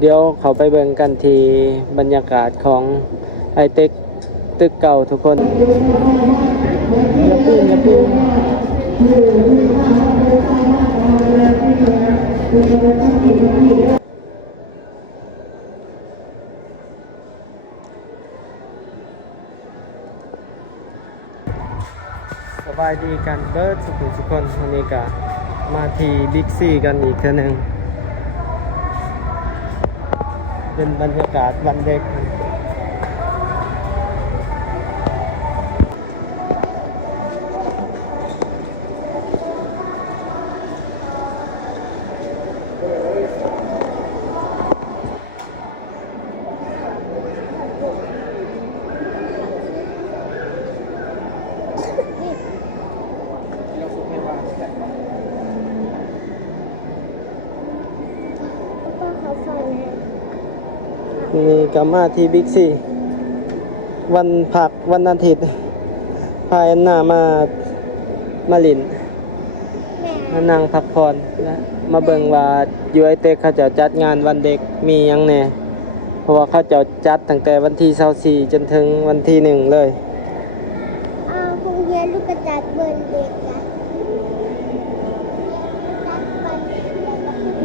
เดี๋ยวเขาไปเบิ่งกันที่บรรยากาศของไอเต็กตึกเก่าทุกคนอย่าปื้นอย่าปื้นสบายดีกันเบิร์ดทุกคนวันนี้ก็มาที่บิ๊กซีกันอีกเทื่อนึงเป็นบรรยากาศวันเด็กนี่ก็มาที่บิ๊กซีวันผักวันอาทิตย์พาแอนนามาลินมานั่งพักผ่อนนะมาเบิ่งว่ายูไอเต็กเขาจะจัดงานวันเด็กมีหยังแหน่เพราะว่าเขาจะจัดตั้งแต่วันที่24จนถึงวันที่1เลยโรงเรียนลูกกระจัดเบิร์นเด็กนะ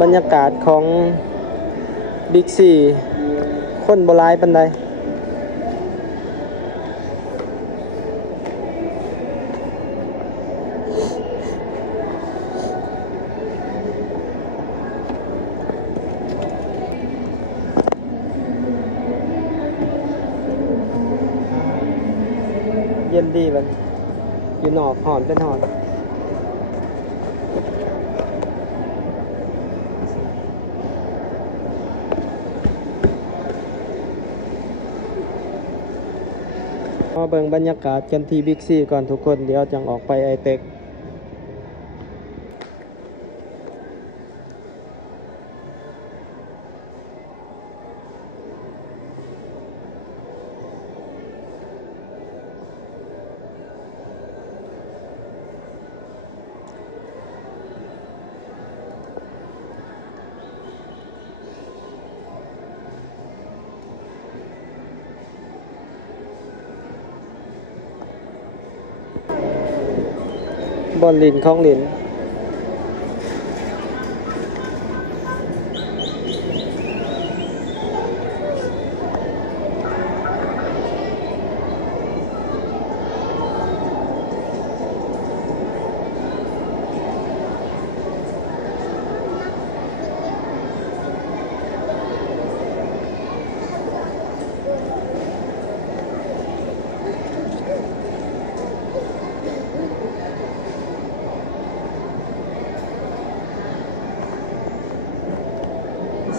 บรรยากาศของบิ๊กซีคนโบราณปานใดเย็นดีบัดอยู่นอกหอนเป็นหอนมาเบิ่งบรรยากาศกันที่บิ๊กซีก่อนทุกคนเดี๋ยวจังออกไปไอเต็กบอลลินของลิน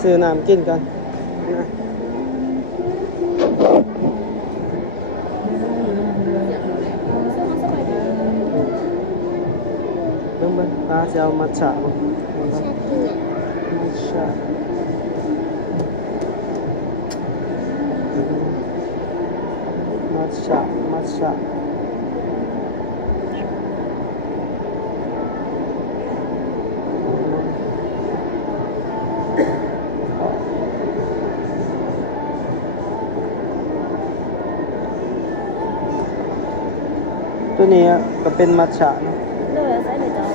ซื้อน้ำกินกันนะเบิ่งตาจะเอามัทฉะบ่มัทฉะมัทฉะมัทฉะตัวนี้ก็เป็นมัทฉะนะเลยใส่เลยจ้า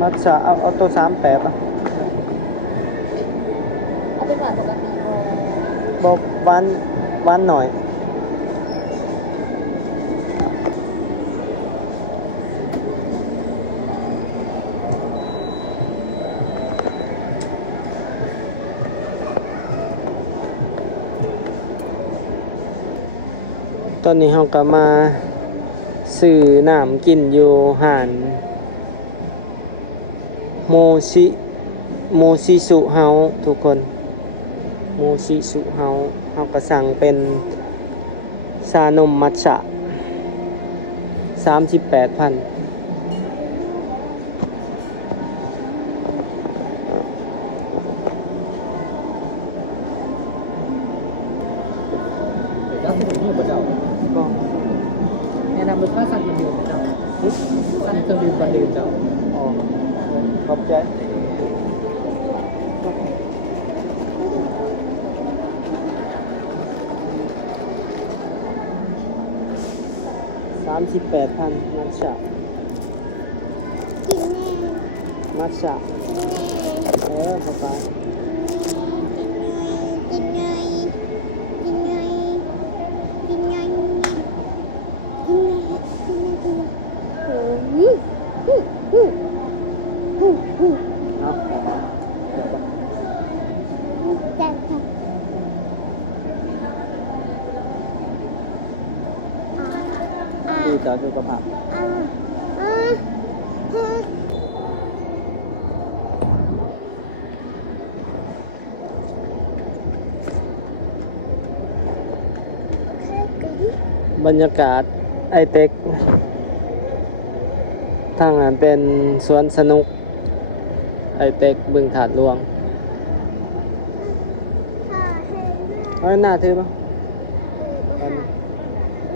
มัทฉะเอาตัว38อ่ะเอาเป็นหวานปกติบอกหวานหน่อยตอนนี้เราก็มาซื้อน้ำกินอยู่ห้านโมซิสุเฮาทุกคนโมซิสุเฮาเราก็สั่งเป็นชานมมัทฉะ38,000แนะนำรสชาติสั่งดื่มๆเจ้าสั่งเครื่องดื่มก่อนดื่มเจ้า ขอบใจ 38,000มัทฉะ กินแน่ มัทฉะ กินแน่ ป๊าป๊า กินไงกินไงกินไงกินไงกินไงกินไงโอ้ยเนาะเดี๋ยวก่อน แซ่บค่ะดีต่อสุขภาพ อ่าอ่าอ่า บรรยากาศไอเต็กทางนั้นเป็นสวนสนุกไอเต็กบึงถาดหลวงเอาหน้าถือบ้าง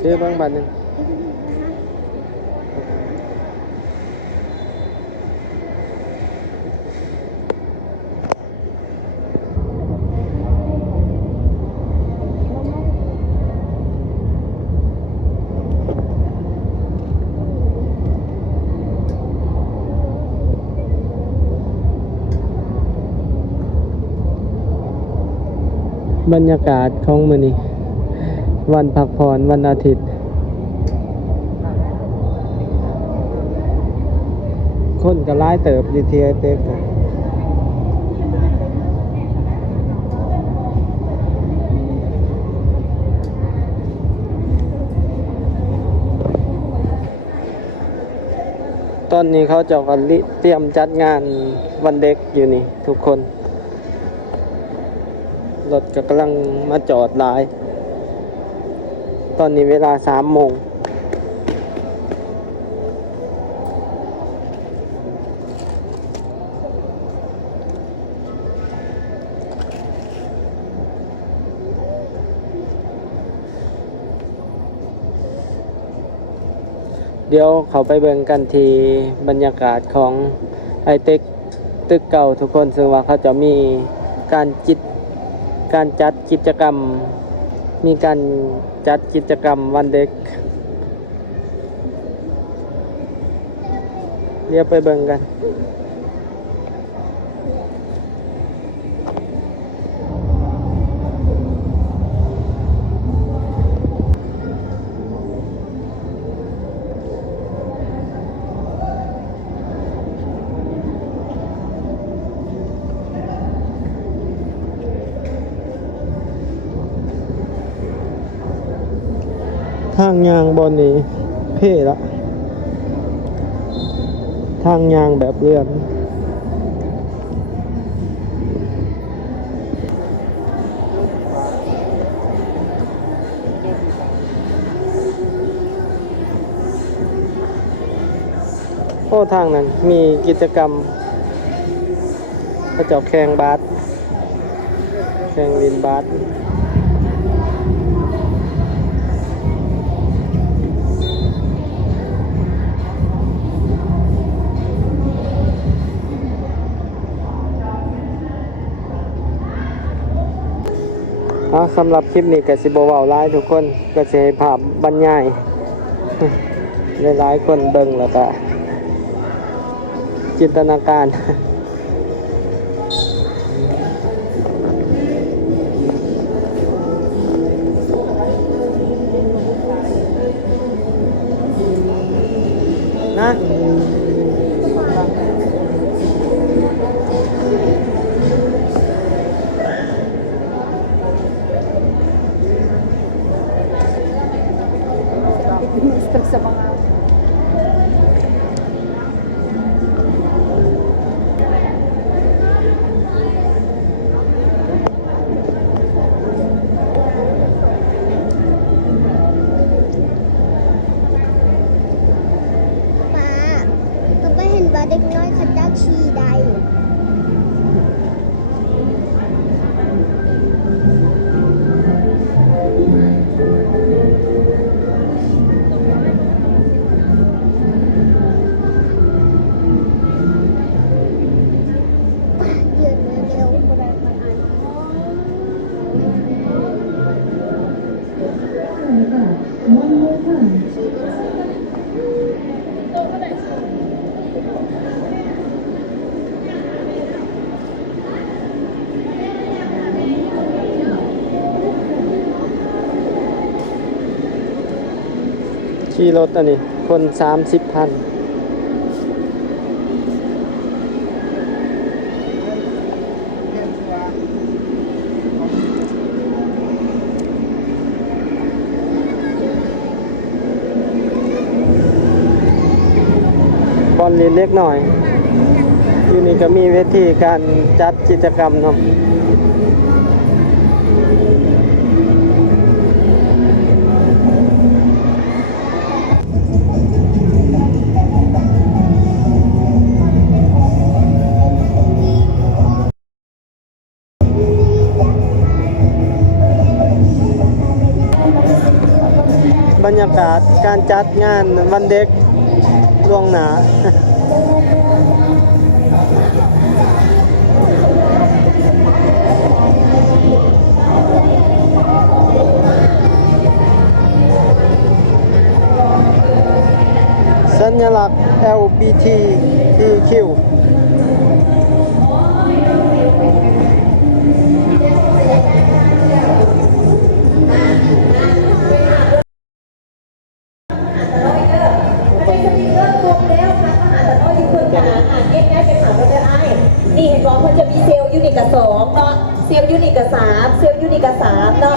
ถือบ้างบัตรหนึ่งบรรยากาศของมื้อนี้วันพักผ่อนวันอาทิตย์คนก็หลายเติบอยู่ที่ไอเต็กอะตอนนี้เขาเจะกันเตรียมจัดงานวันเด็กอยู่นี่ทุกคนรถก็กำลังมาจอดหลาย ตอนนี้เวลา3 โมง เดี๋ยวเขาไปเบิ่งกันที่บรรยากาศของไอเต็กตึกเก่าทุกคนซึ่งว่าเขาจะมีการจัดกิจกรรม มีการจัดกิจกรรมวันเด็กเดี๋ยวไปเบิ่งกัน ทางยางบนนี้เพ่ละทางยางแบบเลื่อนโอ้ทางนั้นมีกิจกรรมเขาเจาะแข่งบาสแข่งลินบาสสำหรับคลิปนี้ก็สิบ่เว้าหลายทุกคนก็สิให้ภาพบรรยาย หลายๆคนเบิ่งแล้วก็จินตนาการ นะ Stuck sa mgaป้าก็ไปเห็นว่าเด็กน้อยเขาเจ้าชีใดเดือนเร็วๆ ขี่รถอันนี้คน30,000บอลเล็กหน่อยอยู่นี่ก็มีเวทีการจัดกิจกรรมเนาะบรรยากาศการจัดงานวันเด็กล่วงหน้า สัญลักษณ์ LGBTQ นี่เห็นบอกมันจะมีเซลล์ยูนิตกับ2เนาะเซลล์ยูนิตกับ3เซลล์ยูนิตกับ3เนาะ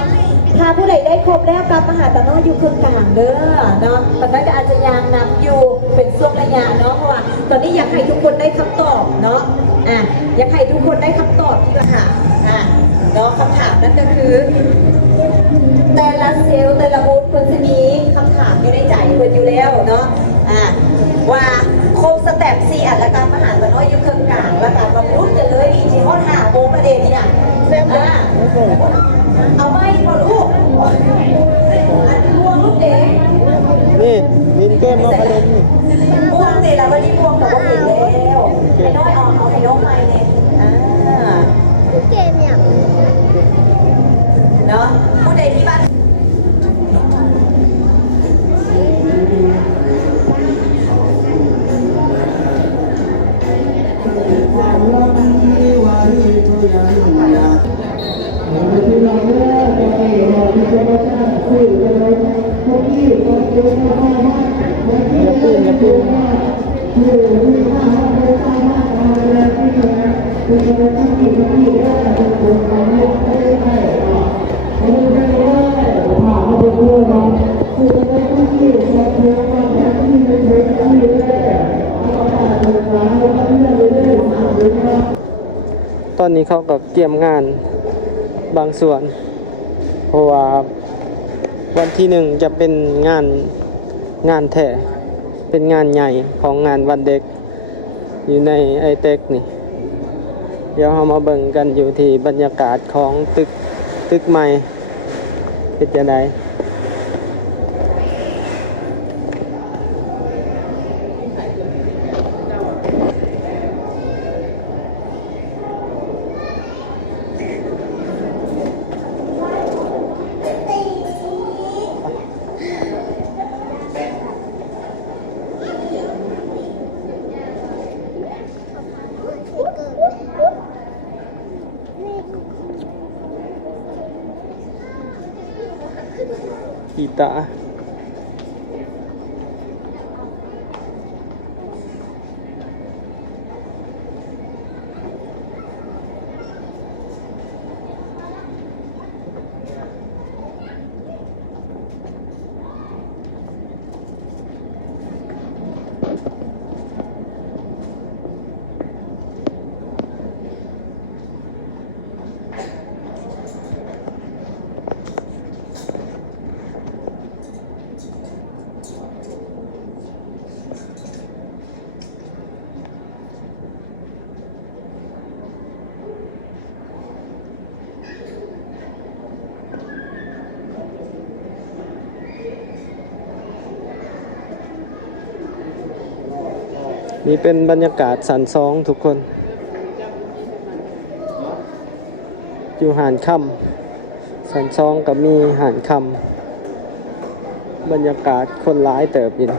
ถ้าผู้ใดได้ครบแล้วกับมหาตะน้อยอยู่เครื่องกลางเด้อเนาะตอนนั้นจะอาจจะยางนำอยู่เป็นช่วงระยะเนาะเพราะว่าตอนนี้อยากให้ทุกคนได้คำตอบเนาะอยากให้ทุกคนได้คำตอบที่ละค่ะเนาะคำถามนั่นก็คือ แต่ละเซลล์แต่ละบูธควรจะมีคำถามอยู่ในใจเพิ่นอยู่แล้วเนาะว่าโครงสเต็ปซีอัดและการมหาตะน้อยอยู่เครื่องกลางและการบำรุงจะเลยดีจีฮอด5 โมงประเด็นนี่น่ะเอาไม่พอลูกอันบวงลูกเด็ก นี่ลินเกมมาประเด็นนี่ บวงเด็กแล้ววันนี้บวงแต่ว่าเห็นแล้วไอ้น้อยเอาไอ้น้องไปเนี่ยเกมเนี่ย เนาะผู้ใดที่บ้าน ตอนนี้เขาก็เตรียมงานบางส่วน เพราะว่าวันที่1จะเป็นงานแท้เป็นงานใหญ่ของงานวันเด็กอยู่ในไอเต็กนี่ เดี๋ยวเรามาเบิ่งกันอยู่ที่บรรยากาศของตึกใหม่เป็นยังไงกีตาร์นี่เป็นบรรยากาศสันซองทุกคนอยู่หานค่ำสันซองกับมีหานค่ำบรรยากาศคนร้ายเติบอยู่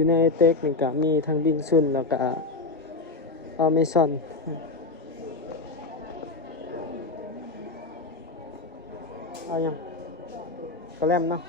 อยู่ในเต็กนี่ก็มีทั้งบิงซุนแล้วก็อเมซอนเอายังกระแลมเนาะ